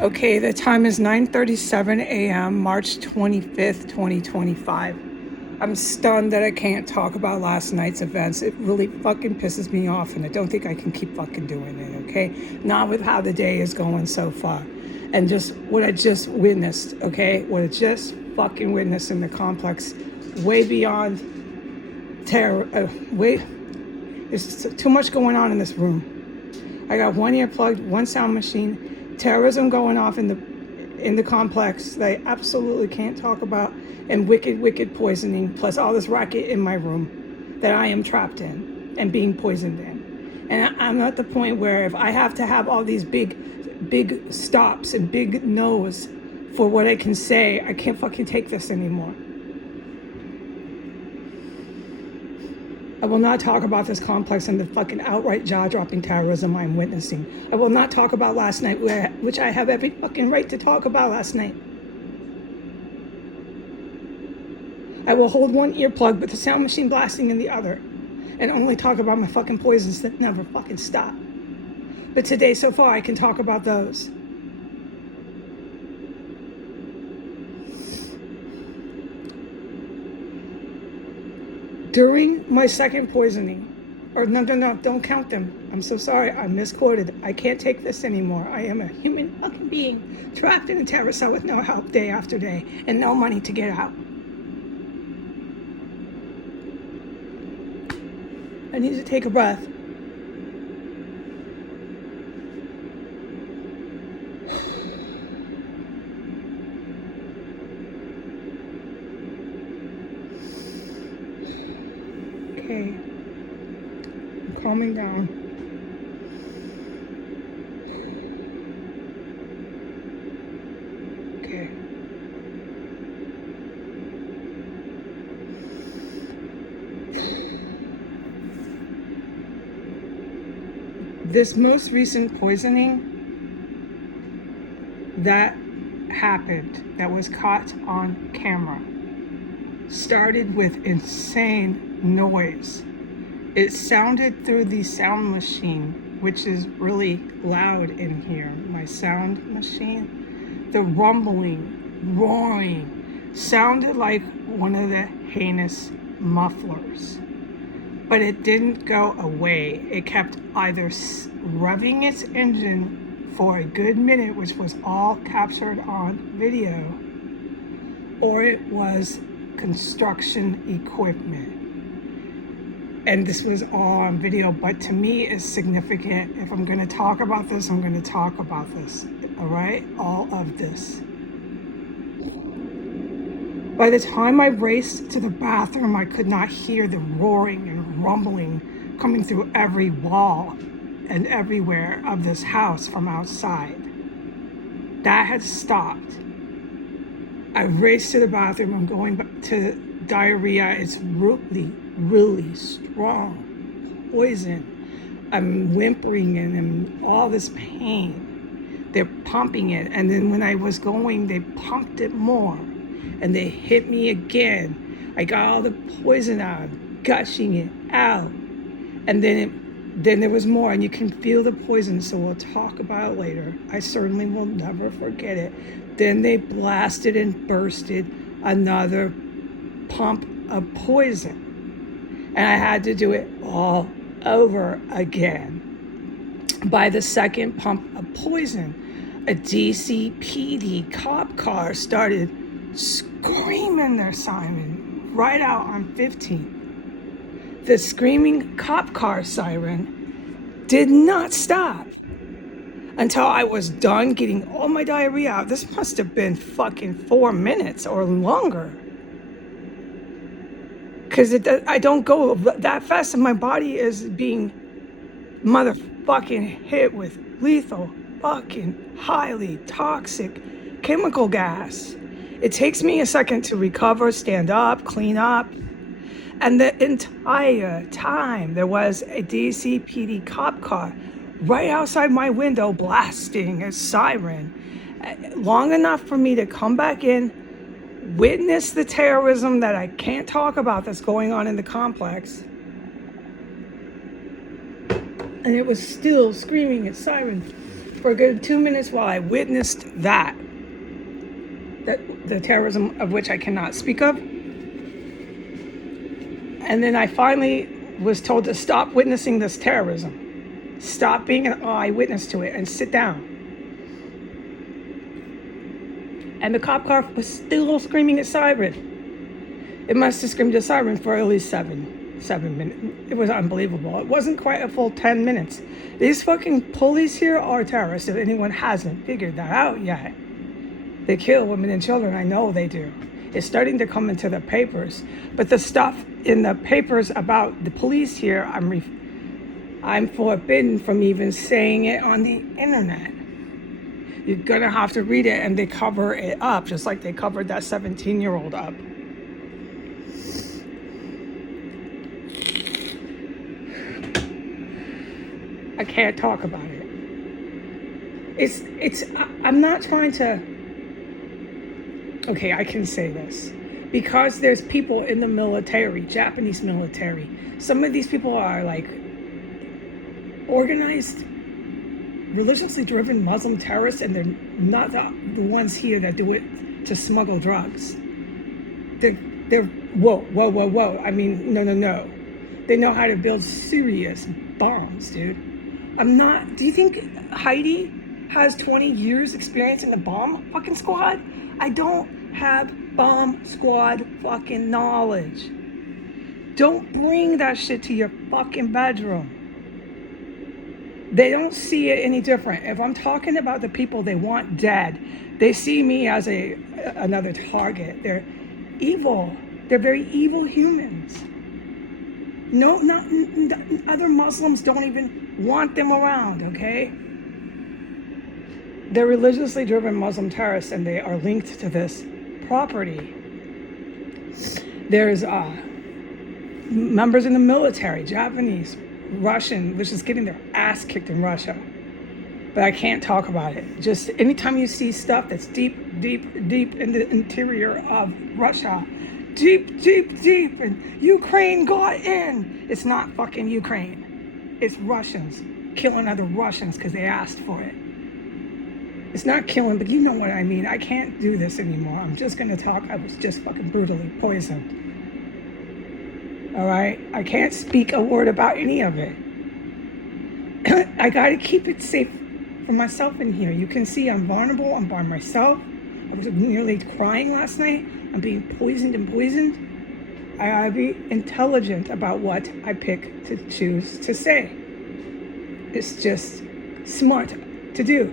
Okay, the time is 9:37 a.m., March 25th, 2025. I'm stunned that I can't talk about last night's events. It really fucking pisses me off, and I don't think I can keep fucking doing it, okay? Not with how the day is going so far. And just what I just witnessed, okay? What I just fucking witnessed in the complex, way beyond terror. There's too much going on in this room. I got one ear plugged, one sound machine, terrorism going off in the complex that I absolutely can't talk about, and wicked poisoning, plus all this racket in my room that I am trapped in and being poisoned in. And I'm at the point where if I have to have all these big stops and big no's for what I can say, I can't fucking take this anymore. I will not talk about this complex and the fucking outright jaw-dropping terrorism I'm witnessing. I will not talk about last night, which I have every fucking right to talk about last night. I will hold one earplug with the sound machine blasting in the other and only talk about my fucking poisons that never fucking stop. But today, so far, I can talk about those. During my second poisoning, or no, don't count them. I'm so sorry, I misquoted. I can't take this anymore. I am a human fucking being trapped in a terror cell with no help day after day and no money to get out. I need to take a breath. Okay, I'm calming down. Okay. This most recent poisoning that happened, that was caught on camera, started with insane noise. It sounded through the sound machine, which is really loud in here, my sound machine. The rumbling, roaring, sounded like one of the heinous mufflers. But it didn't go away. It kept either revving its engine for a good minute, which was all captured on video, or it was construction equipment. And this was all on video, but to me it's significant. If I'm gonna talk about this, I'm gonna talk about this, all right? All of this. By the time I raced to the bathroom, I could not hear the roaring and rumbling coming through every wall and everywhere of this house from outside. That had stopped. I raced to the bathroom. I'm going back to diarrhea. It's really strong poison. I'm whimpering and in all this pain. They're pumping it. And then when I was going, they pumped it more. And they hit me again. I got all the poison out, gushing it out. And then there was more, and you can feel the poison, so we'll talk about it later. I certainly will never forget it. Then they blasted and bursted another pump of poison. And I had to do it all over again. By the second pump of poison, a DCPD cop car started screaming their siren right out on 15th. The screaming cop car siren did not stop until I was done getting all my diarrhea out. This must have been fucking 4 minutes or longer. Because I don't go that fast and my body is being motherfucking hit with lethal, fucking highly toxic chemical gas. It takes me a second to recover, stand up, clean up. And the entire time there was a DCPD cop car right outside my window blasting a siren, long enough for me to come back in, witness the terrorism that I can't talk about that's going on in the complex. And it was still screaming its siren for a good 2 minutes while I witnessed that the terrorism of which I cannot speak of. And then I finally was told to stop witnessing this terrorism. Stop being an eyewitness to it and sit down. And the cop car was still screaming a siren. It must have screamed a siren for at least seven minutes. It was unbelievable. It wasn't quite a full 10 minutes. These fucking police here are terrorists, if anyone hasn't figured that out yet. They kill women and children, I know they do. It's starting to come into the papers. But the stuff in the papers about the police here, I'm forbidden from even saying it on the internet. You're gonna have to read it, and they cover it up, just like they covered that 17-year-old up. I can't talk about it. I'm not trying to, okay, I can say this. Because there's people in the military, Japanese military, some of these people are like organized, religiously driven Muslim terrorists, and they're not the ones here that do it to smuggle drugs. They're whoa. I mean, no. They know how to build serious bombs, dude. Do you think Heidi has 20 years experience in the bomb fucking squad? I don't have bomb squad fucking knowledge. Don't bring that shit to your fucking bedroom. They don't see it any different. If I'm talking about the people they want dead, they see me as another target. They're evil. They're very evil humans. No, not other Muslims don't even want them around, okay? They're religiously driven Muslim terrorists, and they are linked to this property. There's members in the military, Japanese, Russian, which is getting their ass kicked in Russia. But I can't talk about it. Just anytime you see stuff that's deep in the interior of Russia, deep, and Ukraine got in. It's not fucking Ukraine. It's Russians killing other Russians because they asked for it. It's not killing, but you know what I mean. I can't do this anymore. I'm just going to talk. I was just fucking brutally poisoned. All right? I can't speak a word about any of it. I got to keep it safe for myself in here. You can see I'm vulnerable. I'm by myself. I was nearly crying last night. I'm being poisoned. I gotta be intelligent about what I pick to choose to say. It's just smart to do.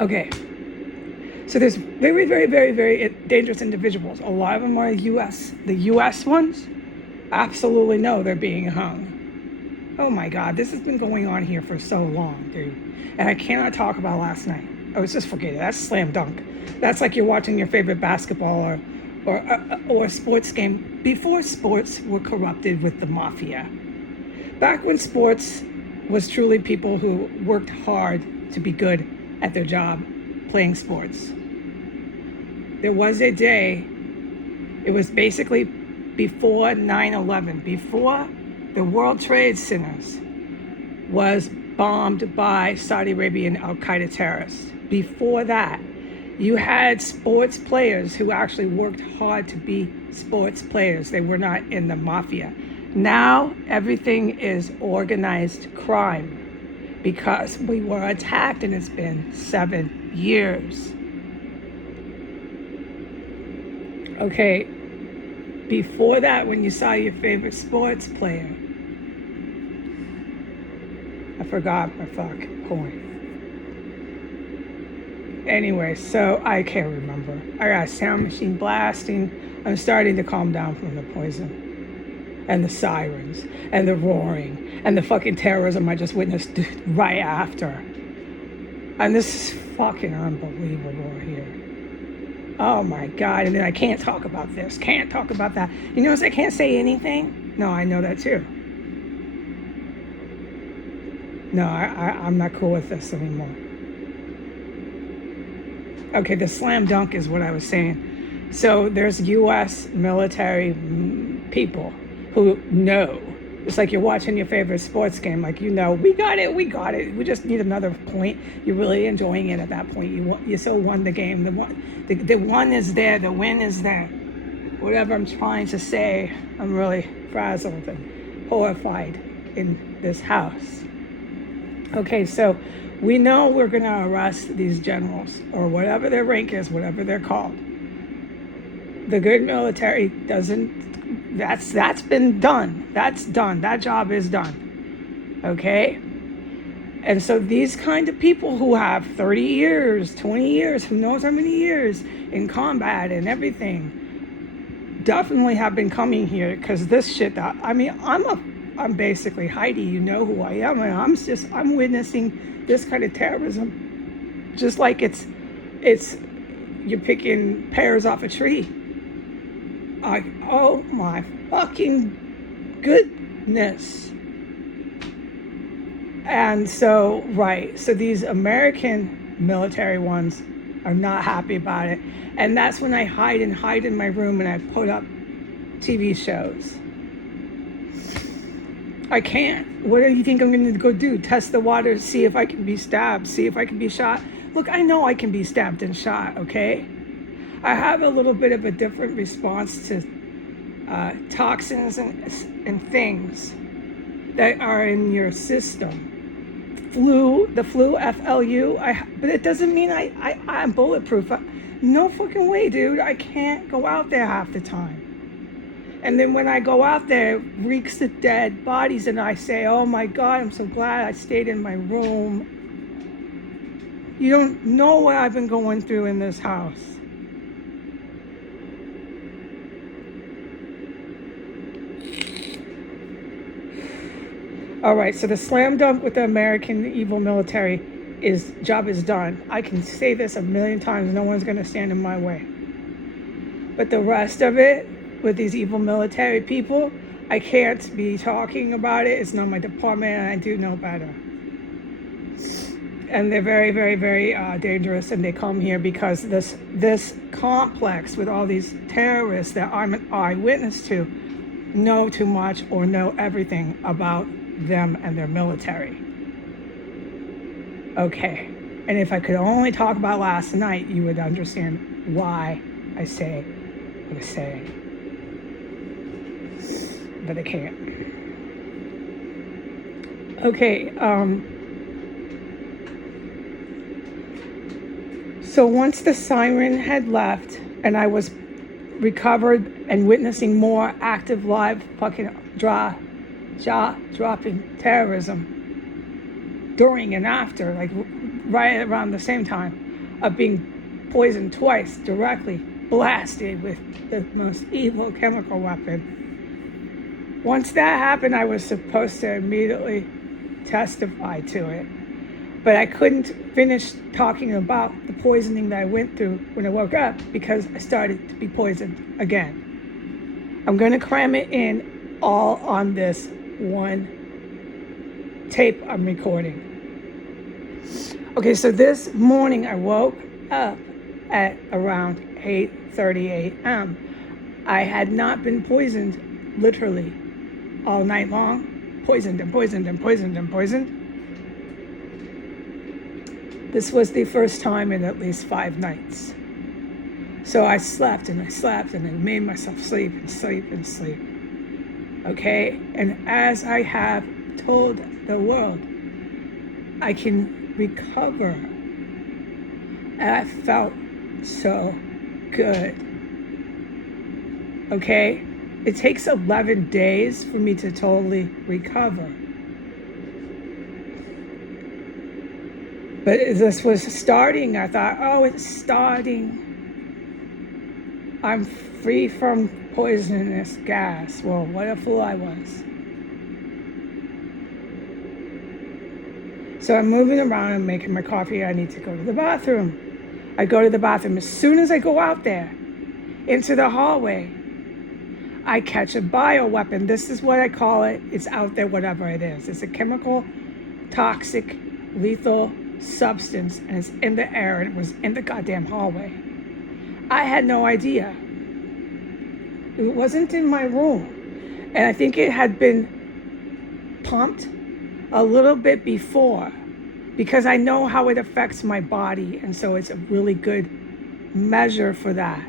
Okay. So there's very dangerous individuals. A lot of them are U.S. The U.S. ones, absolutely no, they're being hung. Oh my God, this has been going on here for so long, dude. And I cannot talk about last night. Oh, just forget it. That's slam dunk. That's like you're watching your favorite basketball or a sports game before sports were corrupted with the mafia. Back when sports was truly people who worked hard to be good at their job playing sports. There was a day, it was basically before 9/11, before the World Trade Centers was bombed by Saudi Arabian Al-Qaeda terrorists. Before that, you had sports players who actually worked hard to be sports players. They were not in the mafia. Now, everything is organized crime because we were attacked, and it's been 7 years. Okay, before that, when you saw your favorite sports player, I forgot my fucking point. Anyway, so I can't remember. I got a sound machine blasting. I'm starting to calm down from the poison and the sirens and the roaring and the fucking terrorism I just witnessed right after. And this is fucking unbelievable here. Oh my God. And then I can't talk about this, can't talk about that. You notice I can't say anything? No, I know that too. No, I'm not cool with this anymore. Okay, the slam dunk is what I was saying. So there's U.S. military people who know It's like you're watching your favorite sports game. Like, we got it. We just need another point. You're really enjoying it at that point. You so won the game. The one is there. The win is there. Whatever I'm trying to say, I'm really frazzled and horrified in this house. Okay, so we know we're going to arrest these generals, or whatever their rank is, whatever they're called. The good military doesn't, that's been done. That's done. That job is done. Okay? And so these kind of people who have 30 years, 20 years, who knows how many years in combat and everything, definitely have been coming here, because this shit, I'm basically Heidi, you know who I am, and I'm witnessing this kind of terrorism, just like it's you're picking pears off a tree. Oh my fucking goodness. And so, right, so these American military ones are not happy about it. And that's when I hide in my room, and I put up TV shows. I can't. What do you think I'm going to go do? Test the water, see if I can be stabbed, see if I can be shot? Look, I know I can be stabbed and shot, okay? I have a little bit of a different response to toxins and things that are in your system. The flu, FLU, but it doesn't mean I'm bulletproof. No fucking way, dude. I can't go out there half the time. And then when I go out there, reeks of dead bodies, and I say, oh my God, I'm so glad I stayed in my room. You don't know what I've been going through in this house. All right, so the slam dunk with the American evil military job is done. I can say this a million times. No one's going to stand in my way. But the rest of it, with these evil military people, I can't be talking about it. It's not my department, and I do know better. And they're very, very, very dangerous, and they come here because this complex with all these terrorists that I'm an eyewitness to know too much or know everything about them and their military. Okay, and if I could only talk about last night, you would understand why I say what I say. But I can't. Okay, so once the siren had left and I was recovered and witnessing more active live fucking jaw-dropping terrorism during and after, like right around the same time of being poisoned twice, directly blasted with the most evil chemical weapon. Once that happened, I was supposed to immediately testify to it. But I couldn't finish talking about the poisoning that I went through when I woke up because I started to be poisoned again. I'm going to cram it in all on this one tape I'm recording. Okay, so this morning I woke up at around 8:30 a.m. I had not been poisoned literally all night long. Poisoned and poisoned and poisoned and poisoned. This was the first time in at least 5 nights. So I slept and I slept and I made myself sleep and sleep and sleep. Okay? And as I have told the world, I can recover. And I felt so good. Okay? It takes 11 days for me to totally recover. But this was starting. I thought, oh, it's starting. I'm free from poisonous gas. Well, what a fool I was. So I'm moving around and making my coffee. I need to go to the bathroom. I go to the bathroom. As soon as I go out there into the hallway, I catch a bioweapon. This is what I call it. It's out there, whatever it is. It's a chemical, toxic, lethal substance, and it's in the air, and it was in the goddamn hallway. I had no idea. It wasn't in my room. And I think it had been pumped a little bit before because I know how it affects my body, and so it's a really good measure for that.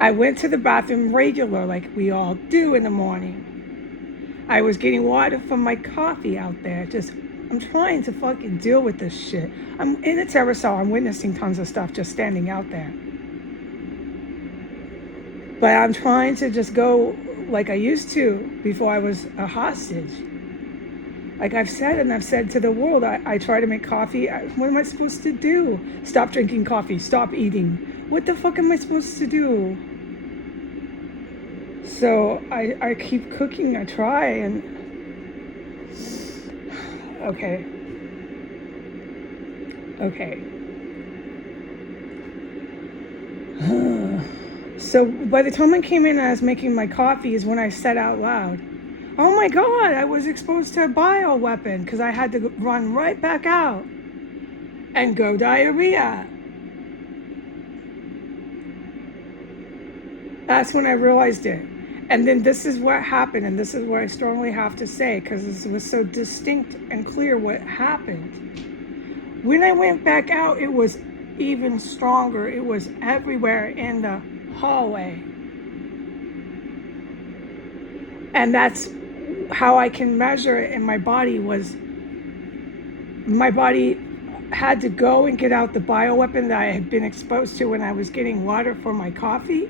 I went to the bathroom regular like we all do in the morning. I was getting water from my coffee out there. I'm trying to fucking deal with this shit. I'm in a terror cell. I'm witnessing tons of stuff just standing out there. But I'm trying to just go like I used to before I was a hostage. Like I've said to the world, I try to make coffee. What am I supposed to do? Stop drinking coffee. Stop eating. What the fuck am I supposed to do? So I keep cooking. I try and... Okay. So by the time I came in and I was making my coffee is when I said out loud, oh my God, I was exposed to a bioweapon, because I had to run right back out and go diarrhea. That's when I realized it. And then this is what happened, and this is what I strongly have to say, because it was so distinct and clear what happened. When I went back out, it was even stronger. It was everywhere in the hallway. And that's how I can measure it in my body. Was my body had to go and get out the bioweapon that I had been exposed to when I was getting water for my coffee.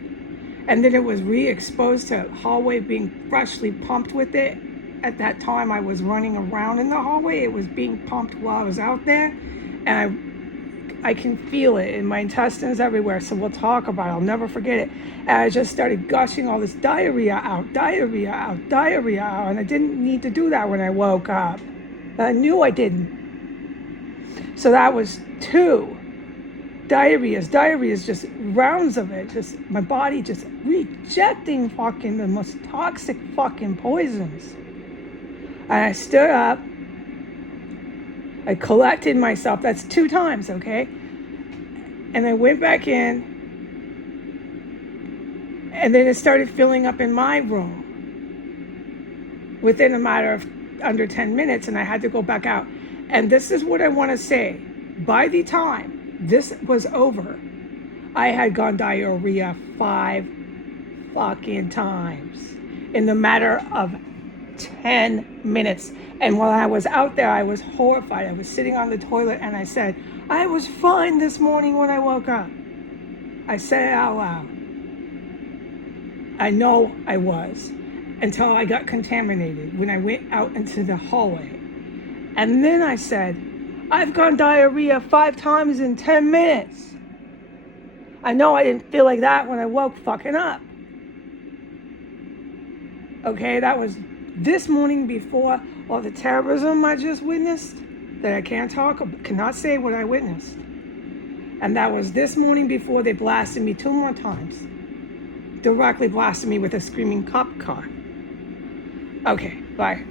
And then it was re-exposed to hallway being freshly pumped with it. At that time, I was running around in the hallway. It was being pumped while I was out there. And I can feel it in my intestines everywhere. So we'll talk about it. I'll never forget it. And I just started gushing all this diarrhea out. And I didn't need to do that when I woke up. I knew I didn't. So that was 2. Diarrhea is just rounds of it, just my body just rejecting fucking the most toxic fucking poisons. And I stood up, I collected myself, that's 2 times, okay? And I went back in, and then it started filling up in my room within a matter of under 10 minutes, and I had to go back out. And this is what I want to say. By the time this was over, I had gone diarrhea 5 fucking times in the matter of 10 minutes. And while I was out there, I was horrified. I was sitting on the toilet and I said, I was fine this morning when I woke up. I said it out loud. I know I was, until I got contaminated when I went out into the hallway. And then I said, I've gone diarrhea 5 times in 10 minutes. I know I didn't feel like that when I woke fucking up. Okay, that was this morning before all the terrorism I just witnessed, that I cannot say what I witnessed. And that was this morning before they blasted me 2 more times. Directly blasted me with a screaming cop car. Okay, bye.